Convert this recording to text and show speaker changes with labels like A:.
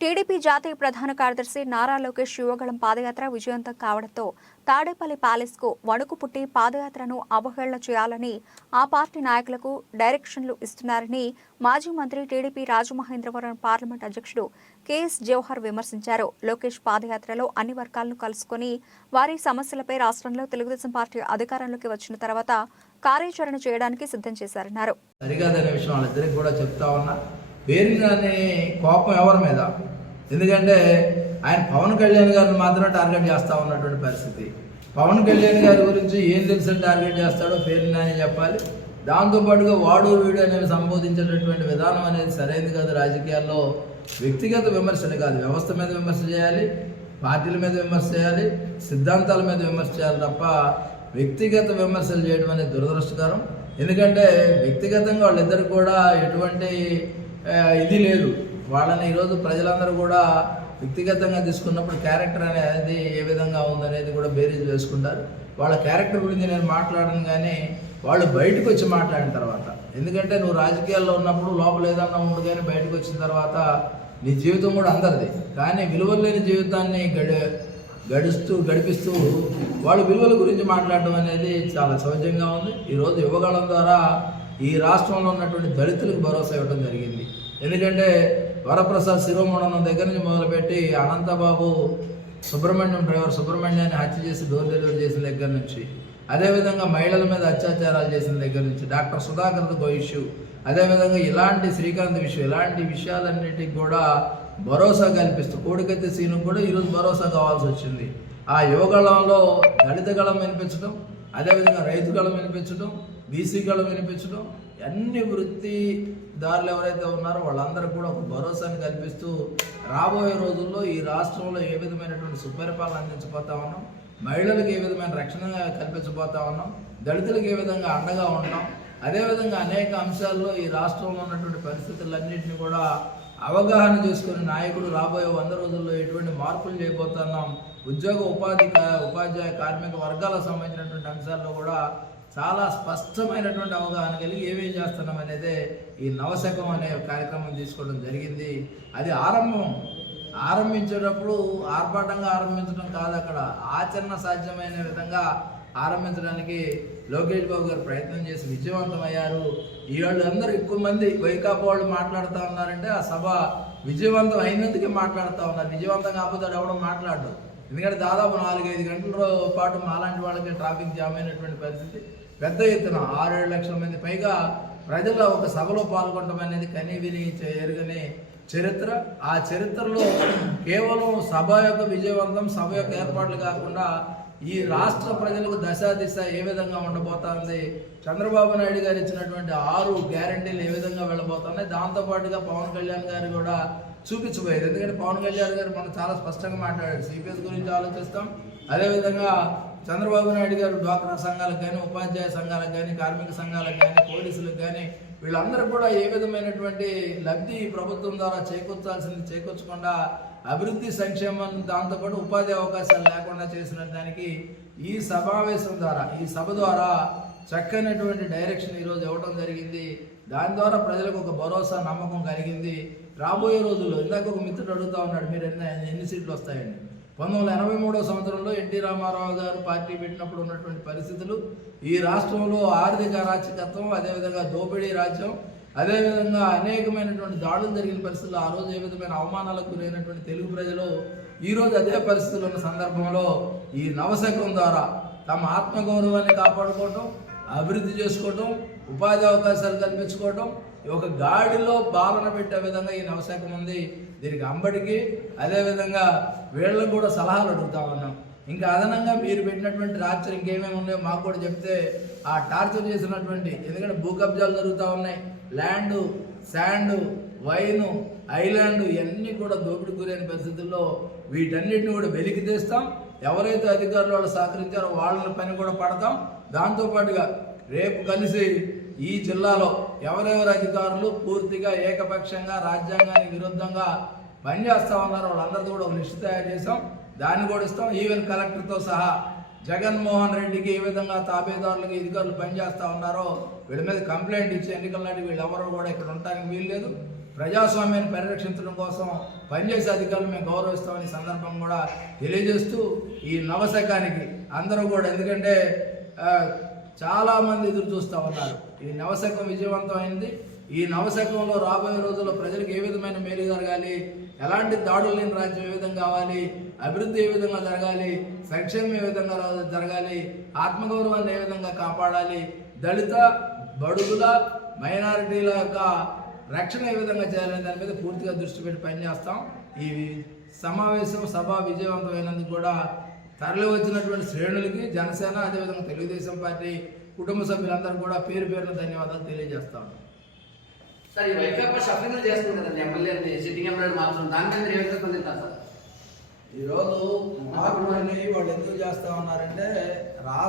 A: TDP జాతీయ ప్రధాన కార్యదర్శి నారా లోకేష్ యువగళం పాదయాత్ర విజయవంతం కావడంతో తాడేపల్లి ప్యాలెస్కు వణుకు పుట్టి పాదయాత్రను అవహేళన చేయాలని ఆ పార్టీ నాయకులకు డైరెక్షన్లు ఇస్తున్నారని మాజీ మంత్రి టీడీపీ రాజమహేంద్రవరం పార్లమెంట్ అధ్యక్షుడు కేఎస్ జవహర్ విమర్శించారు. లోకేష్ పాదయాత్రలో అన్ని వర్గాలను కలుసుకొని వారి సమస్యలపై రాష్ట్రంలో తెలుగుదేశం పార్టీ అధికారంలోకి వచ్చిన తర్వాత కార్యాచరణ చేయడానికి సిద్ధం చేశారన్నారు.
B: సరికాదనే విషయం కూడా చెప్తా ఉన్నా. కోపం ఎవరి మీద? ఎందుకంటే ఆయన పవన్ కళ్యాణ్ గారిని మాత్రం టార్గెట్ చేస్తా ఉన్నటువంటి పరిస్థితి. పవన్ కళ్యాణ్ గారి గురించి ఏం తెలుసు టార్గెట్ చేస్తాడో పేరు అని చెప్పాలి. దాంతోపాటుగా వాడు వీడు అనేవి సంబోధించేటటువంటి విధానం అనేది సరైనది కాదు రాజకీయాల్లో. వ్యక్తిగత విమర్శలు కాదు వ్యవస్థ మీద విమర్శ చేయాలి పార్టీల మీద విమర్శ చేయాలి సిద్ధాంతాల మీద విమర్శ చేయాలి తప్ప వ్యక్తిగత విమర్శలు చేయడం అనేది దురదృష్టకరం. ఎందుకంటే వ్యక్తిగతంగా వాళ్ళిద్దరు కూడా ఎటువంటి ఇది లేదు. వాళ్ళని ఈరోజు ప్రజలందరూ కూడా వ్యక్తిగతంగా తీసుకున్నప్పుడు క్యారెక్టర్ అనేది ఏ విధంగా ఉందనేది కూడా బేరీజ్ వేసుకుంటారు. వాళ్ళ క్యారెక్టర్ గురించి నేను మాట్లాడను కానీ వాళ్ళు బయటకు వచ్చి మాట్లాడిన తర్వాత ఎందుకంటే నువ్వు రాజకీయాల్లో ఉన్నప్పుడు లోపల ఏదన్నా ఉండు కానీ బయటకు వచ్చిన తర్వాత నీ జీవితం కూడా అందరిది. కానీ విలువలు లేని జీవితాన్ని గడి గడుస్తూ గడిపిస్తూ వాళ్ళు విలువల గురించి మాట్లాడడం అనేది చాలా సహజంగా ఉంది. ఈరోజు యువగళం ద్వారా ఈ రాష్ట్రంలో ఉన్నటువంటి దళితులకు భరోసా ఇవ్వడం జరిగింది. ఎందుకంటే వరప్రసాద్ శిరోమణం దగ్గర నుంచి మొదలుపెట్టి అనంతబాబు సుబ్రహ్మణ్యం డ్రైవర్ సుబ్రహ్మణ్యాన్ని హత్య చేసి డోర్ డెలివరీ చేసిన దగ్గర నుంచి అదేవిధంగా మహిళల మీద అత్యాచారాలు చేసిన దగ్గర నుంచి డాక్టర్ సుధాకర్ గో ఇష్యూ అదేవిధంగా ఇలాంటి శ్రీకాంత్ విషయం ఇలాంటి విషయాలన్నిటికి కూడా భరోసా కల్పిస్తూ కోడికత్తి సీను కూడా ఈరోజు భరోసా కావాల్సి వచ్చింది. ఆ యువగళంలో దళిత గళం వినిపించడం అదేవిధంగా రైతు గళం వినిపించడం బీసీ గళం వినిపించడం అన్ని వృత్తిదారులు ఎవరైతే ఉన్నారో వాళ్ళందరూ కూడా ఒక భరోసాని కల్పిస్తూ రాబోయే రోజుల్లో ఈ రాష్ట్రంలో ఏ విధమైనటువంటి సుపరిపాలన అందించబోతా ఉన్నాం? మహిళలకు ఏ విధమైన రక్షణ కల్పించబోతా ఉన్నాం? దళితులకు ఏ విధంగా అండగా ఉన్నాం అదేవిధంగా అనేక అంశాల్లో ఈ రాష్ట్రంలో ఉన్నటువంటి పరిస్థితులన్నింటినీ కూడా అవగాహన చేసుకుని నాయకుడు రాబోయే వంద రోజుల్లో ఎటువంటి మార్పులు చేయబోతున్నాం ఉద్యోగ ఉపాధి కా- ఉపాధ్యాయ కార్మిక వర్గాలకు సంబంధించినటువంటి అంశాల్లో కూడా చాలా స్పష్టమైనటువంటి అవగాహన కలిగి ఏమేం చేస్తున్నాం అనేది ఈ నవశకం అనే కార్యక్రమం తీసుకోవడం జరిగింది. అది ఆరంభం. ఆరంభించేటప్పుడు ఆర్భాటంగా ఆరంభించడం కాదు అక్కడ ఆచరణ సాధ్యమైన విధంగా ఆరంభించడానికి లోకేష్ బాబు గారు ప్రయత్నం చేసి విజయవంతమయ్యారు. ఈ అందరూ ఎక్కువ మంది వైకాపా వాళ్ళు మాట్లాడుతూ ఉన్నారంటే ఆ సభ విజయవంతం అయినందుకే మాట్లాడుతూ ఉన్నారు. విజయవంతం కాకపోతే ఎవడం మాట్లాడు ఎందుకంటే దాదాపు నాలుగైదు గంటల పాటు మాలాంటి వాళ్ళకి ట్రాఫిక్ జామ్ అయినటువంటి పరిస్థితి. పెద్ద ఎత్తున ఆరు ఏడు లక్షల మంది పైగా ప్రజల ఒక సభలో పాల్గొనడం అనేది కనీవిని ఎరుగని చరిత్ర. ఆ చరిత్రలో కేవలం సభ యొక్క విజయవంతం సభ యొక్క ఏర్పాట్లు కాకుండా ఈ రాష్ట్ర ప్రజలకు దశ దిశ ఏ విధంగా ఉండబోతోంది చంద్రబాబు నాయుడు గారు ఇచ్చినటువంటి ఆరు గ్యారంటీలు ఏ విధంగా వెళ్ళబోతున్నాయి దాంతోపాటుగా పవన్ కళ్యాణ్ గారు కూడా చూపించబోయేది. ఎందుకంటే పవన్ కళ్యాణ్ గారు మనం చాలా స్పష్టంగా మాట్లాడారు. సిపిఎస్ గురించి ఆలోచిస్తాం. అదేవిధంగా చంద్రబాబు నాయుడు గారు డ్వాక్రా సంఘాలకు కానీ ఉపాధ్యాయ సంఘాలకు కానీ కార్మిక సంఘాలకు కానీ పోలీసులకు కానీ వీళ్ళందరూ కూడా ఏ విధమైనటువంటి లబ్ధి ప్రభుత్వం ద్వారా చేకూర్చాల్సింది చేకూర్చకుండా అభివృద్ధి సంక్షేమం దాంతోపాటు ఉపాధి అవకాశాలు లేకుండా చేసిన దానికి ఈ సమావేశం ద్వారా ఈ సభ ద్వారా చక్కనటువంటి డైరెక్షన్ ఈరోజు ఇవ్వడం జరిగింది. దాని ద్వారా ప్రజలకు ఒక భరోసా నమ్మకం కలిగింది. రాబోయే రోజుల్లో ఇందాక ఒక మిత్రుడు అడుగుతా ఉన్నాడు మీరు ఎన్ని ఎన్ని సీట్లు వస్తాయండి పంతొమ్మిది వందల ఎనభై మూడో సంవత్సరంలో ఎన్టీ రామారావు గారు పార్టీ పెట్టినప్పుడు ఉన్నటువంటి పరిస్థితులు ఈ రాష్ట్రంలో ఆర్థిక అరాచకత్వం అదేవిధంగా దోపిడీ రాజ్యం అదేవిధంగా అనేకమైనటువంటి దాడులు జరిగిన పరిస్థితుల్లో ఆ రోజు ఏ విధమైన అవమానాలకు గురైనటువంటి తెలుగు ప్రజలు ఈరోజు అదే పరిస్థితులు ఉన్న సందర్భంలో ఈ నవశకం ద్వారా తమ ఆత్మగౌరవాన్ని కాపాడుకోవటం అభివృద్ధి చేసుకోవటం ఉపాధి అవకాశాలు కల్పించుకోవడం ఒక గాడిలో బాలన పెట్టే విధంగా ఈ నవశాఖం ఉంది. దీనికి అంబడికి అదేవిధంగా వీళ్ళకు కూడా సలహాలు అడుగుతా ఉన్నాం. ఇంకా అదనంగా మీరు పెట్టినటువంటి టార్చర్ ఇంకేమేమి ఉన్నాయో మాకు కూడా చెప్తే ఆ టార్చర్ చేసినటువంటి ఎందుకంటే భూ కబ్జాలు జరుగుతూ ఉన్నాయి. ల్యాండ్ శాండ్ వైన్ ఐలాండ్ ఇవన్నీ కూడా దోపిడీ గురైన పరిస్థితుల్లో వీటన్నిటిని కూడా వెలికి తీస్తాం. ఎవరైతే అధికారులు వాళ్ళు సహకరించారో వాళ్ళని పని కూడా పడతాం. దాంతోపాటుగా రేపు కలిసి ఈ జిల్లాలో ఎవరెవరు అధికారులు పూర్తిగా ఏకపక్షంగా రాజ్యాంగానికి విరుద్ధంగా పనిచేస్తా ఉన్నారో వాళ్ళందరితో కూడా ఒక లిస్టు తయారు చేసాం దాన్ని కూడా ఇస్తాం. ఈవెన్ కలెక్టర్తో సహా జగన్మోహన్ రెడ్డికి ఏ విధంగా తాబేదారులకు అధికారులు పనిచేస్తూ ఉన్నారో వీళ్ళ మీద కంప్లైంట్ ఇచ్చి ఎన్నికల నాటి వీళ్ళు ఎవరు కూడా ఇక్కడ ఉండటానికి వీల్లేదు ప్రజాస్వామ్యాన్ని పరిరక్షించడం కోసం పనిచేసే అధికారులు మేము గౌరవిస్తామని సందర్భం కూడా తెలియజేస్తూ ఈ నవశకానికి అందరూ కూడా ఎందుకంటే చాలామంది ఎదురు చూస్తూ ఉన్నారు. ఈ నవశకం విజయవంతమైంది ఈ నవశకంలో రాబోయే రోజుల్లో ప్రజలకు ఏ విధమైన మేలు జరగాలి? ఎలాంటి దాడులు లేని రాజ్యం ఏ విధంగా కావాలి? అభివృద్ధి ఏ విధంగా జరగాలి? సంక్షేమం ఏ విధంగా జరగాలి? ఆత్మగౌరవాన్ని ఏ విధంగా కాపాడాలి? దళిత బడుగుల మైనారిటీల యొక్క రక్షణ ఏ విధంగా చేయాలనే దాని మీద పూర్తిగా దృష్టి పెట్టి పనిచేస్తాం ఈ సమావేశం సభ విజయవంతమైనందుకు కూడా తరలి వచ్చినటువంటి శ్రేణులకి జనసేన అదేవిధంగా తెలుగుదేశం పార్టీ కుటుంబ సభ్యులందరూ కూడా పేరు పేరున ధన్యవాదాలు తెలియజేస్తాం
C: సార్ ఈ వైకాపా షఫింగ్ చేస్తుంది కదండి ఎమ్మెల్యే సిట్టింగ్ ఎమ్మెల్యే మాత్రం. దాని మీద ఏ స్పందిస్తారు సార్?
B: ఈరోజు మార్పులు అనేవి వాళ్ళు ఎందుకు చేస్తా ఉన్నారంటే రాష్ట్ర